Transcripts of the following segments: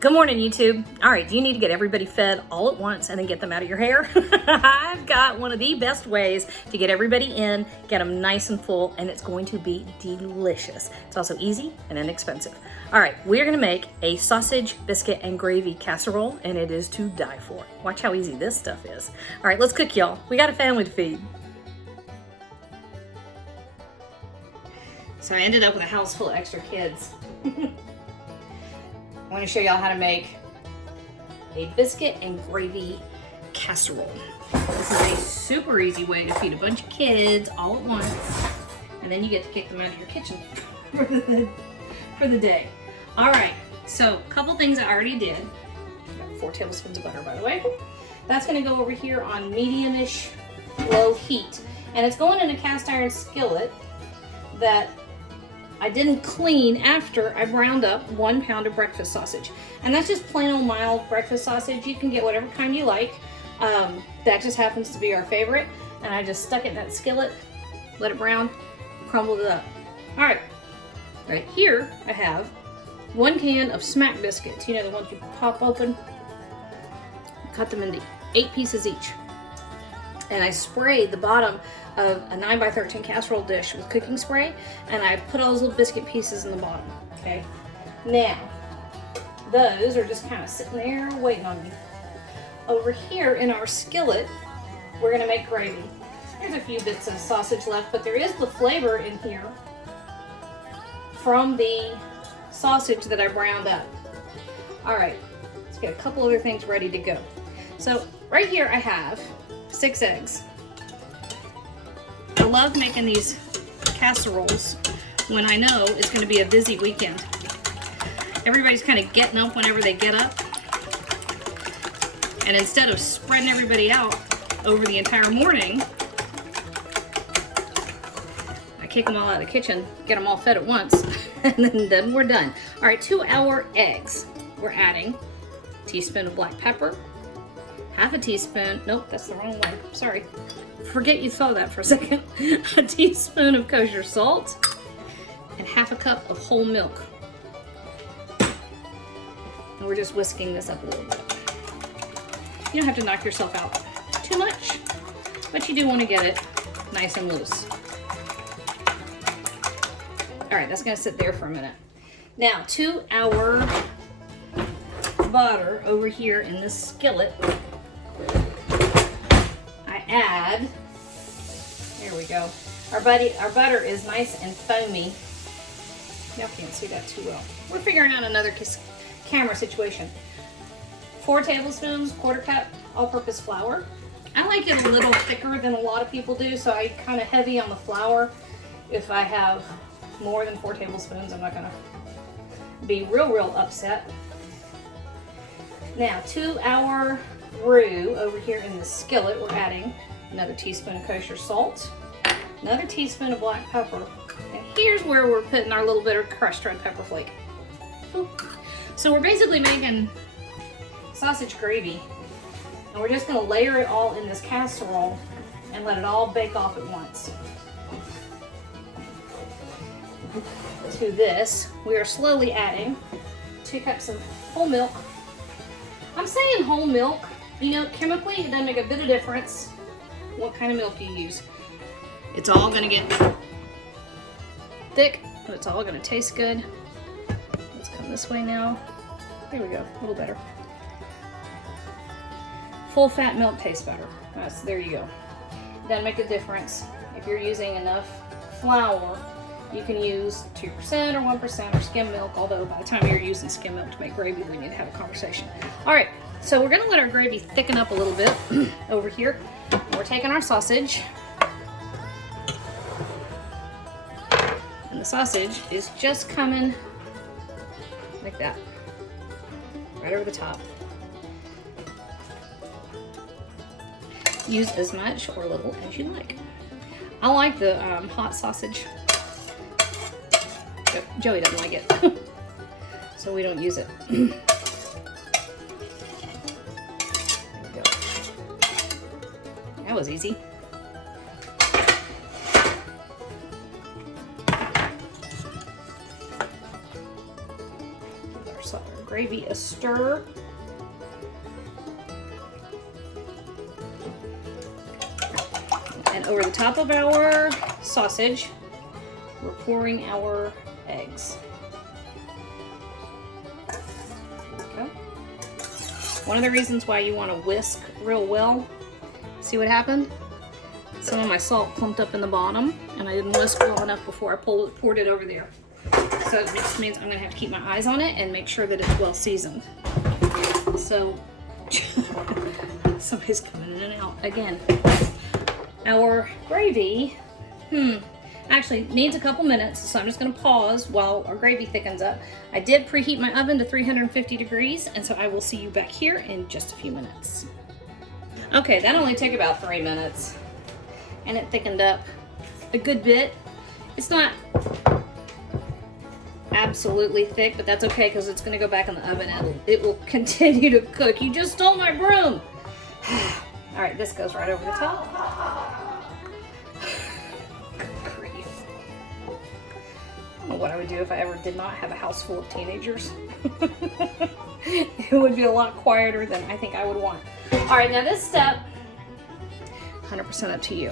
Good morning, YouTube. All right, do you need to get everybody fed all at once and then get them out of your hair? I've got one of the best ways to get everybody in, get them nice and full, and it's going to be delicious. It's also easy and inexpensive. All right, we're gonna make a sausage, biscuit, and gravy casserole, and it is to die for. Watch how easy this stuff is. All right, let's cook, y'all. We got a family to feed. So I ended up with a house full of extra kids. I want to show y'all how to make a biscuit and gravy casserole. This is a super easy way to feed a bunch of kids all at once, and then you get to kick them out of your kitchen for the day. All right, so a couple things I already did. Got 4 tablespoons of butter, by the way. That's going to go over here on medium-ish low heat, and it's going in a cast iron skillet that I didn't clean after I browned up 1 pound of breakfast sausage. And that's just plain old mild breakfast sausage. You can get whatever kind you like. That just happens to be our favorite. And I just stuck it in that skillet, let it brown, crumbled it up. All right, right here I have 1 can of smack biscuits. You know, the ones you pop open, cut them into 8 pieces each. And I sprayed the bottom of a 9x13 casserole dish with cooking spray, and I put all those little biscuit pieces in the bottom, okay? Now, those are just kind of sitting there waiting on me. Over here in our skillet, we're gonna make gravy. There's a few bits of sausage left, but there is the flavor in here from the sausage that I browned up. All right, let's get a couple other things ready to go. So right here I have 6 eggs. I love making these casseroles when I know it's going to be a busy weekend. Everybody's kind of getting up whenever they get up. And instead of spreading everybody out over the entire morning, I kick them all out of the kitchen, get them all fed at once, and then we're done. All right, to our eggs, we're adding a teaspoon of black pepper, half a teaspoon, nope, that's the wrong one, sorry. Forget you saw that for a second. A teaspoon of kosher salt and half a cup of whole milk. And we're just whisking this up a little bit. You don't have to knock yourself out too much, but you do want to get it nice and loose. All right, that's gonna sit there for a minute. Now to our butter over here in this skillet, add, there we go. Our butter is nice and foamy. Y'all can't see that too well. We're figuring out another camera situation. 4 tablespoons, 1/4 cup all-purpose flour. I like it a little thicker than a lot of people do, so I kind of heavy on the flour. If I have more than 4 tablespoons, I'm not gonna be real upset. Now to our roux over here in the skillet, we're adding another teaspoon of kosher salt, another teaspoon of black pepper, and here's where we're putting our little bit of crushed red pepper flake. So we're basically making sausage gravy, and we're just going to layer it all in this casserole and let it all bake off at once. To this, we are slowly adding 2 cups of whole milk. I'm saying whole milk. You know, chemically, it doesn't make a bit of difference what kind of milk you use. It's all gonna get thick, but it's all gonna taste good. Let's come this way now. There we go, a little better. Full fat milk tastes better. There you go. It doesn't make a difference. If you're using enough flour, you can use 2% or 1% or skim milk, although by the time you're using skim milk to make gravy, we need to have a conversation. All right. So we're gonna let our gravy thicken up a little bit over here. We're taking our sausage, and the sausage is just coming like that, right over the top. Use as much or little as you like. I like the hot sausage. Joey doesn't like it, so we don't use it. That was easy. Our gravy a stir. And over the top of our sausage, we're pouring our eggs. Okay. One of the reasons why you want to whisk real well, see what happened? Some of my salt clumped up in the bottom, and I didn't whisk well enough before I poured it over there. So it just means I'm going to have to keep my eyes on it and make sure that it's well seasoned. So, somebody's coming in and out again. Our gravy, actually needs a couple minutes, so I'm just going to pause while our gravy thickens up. I did preheat my oven to 350 degrees, and so I will see you back here in just a few minutes. Okay, that only took about 3 minutes, and it thickened up a good bit. It's not absolutely thick, but that's okay because it's going to go back in the oven and it will continue to cook. You just stole my broom. All right, this goes right over the top. Good grief. I don't know what I would do if I ever did not have a house full of teenagers. It would be a lot quieter than I think I would want. All right, now this step, 100% up to you.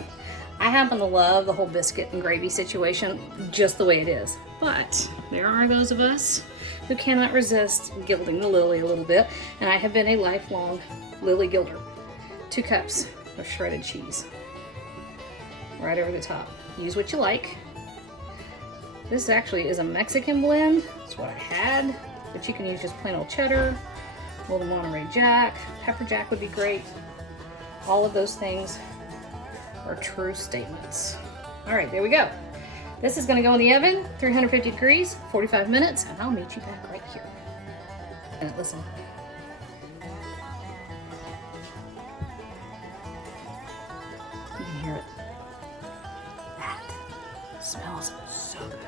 I happen to love the whole biscuit and gravy situation just the way it is. But there are those of us who cannot resist gilding the lily a little bit, and I have been a lifelong lily gilder. 2 cups of shredded cheese right over the top. Use what you like. This actually is a Mexican blend. That's what I had, but you can use just plain old cheddar, little Monterey Jack, pepper jack would be great. All of those things are true statements. All right, there we go. This is going to go in the oven, 350 degrees, 45 minutes, and I'll meet you back right here. And listen. You can hear it. That smells so good.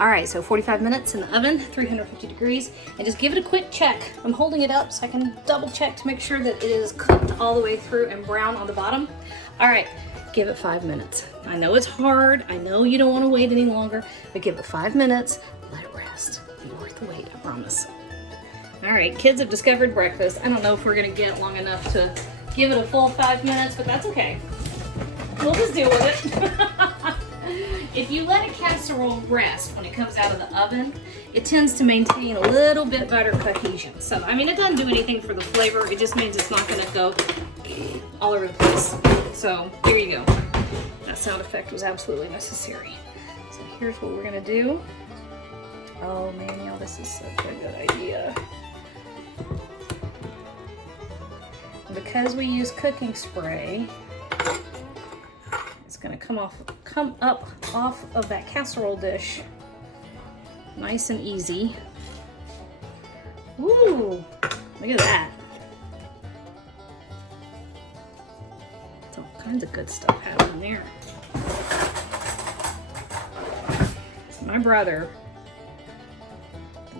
All right, so 45 minutes in the oven, 350 degrees, and just give it a quick check. I'm holding it up so I can double check to make sure that it is cooked all the way through and brown on the bottom. All right, give it 5 minutes. I know it's hard. I know you don't want to wait any longer, but give it 5 minutes. Let it rest. Be worth the wait, I promise. All right, kids have discovered breakfast. I don't know if we're gonna get long enough to give it a full 5 minutes, but that's okay. We'll just deal with it. If you let a casserole rest when it comes out of the oven, it tends to maintain a little bit better cohesion. So, I mean, it doesn't do anything for the flavor. It just means it's not gonna go all over the place. So, here you go. That sound effect was absolutely necessary. So, here's what we're gonna do. Oh man, y'all, this is such a good idea. Because we use cooking spray, it's gonna come up off of that casserole dish nice and easy. Ooh, look at that. It's all kinds of good stuff happening there. My brother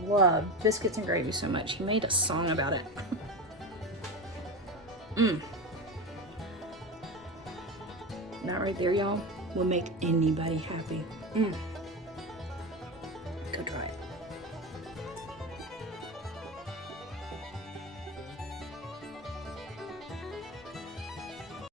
loved biscuits and gravy so much, he made a song about it. That right there, y'all, will make anybody happy. Go try it.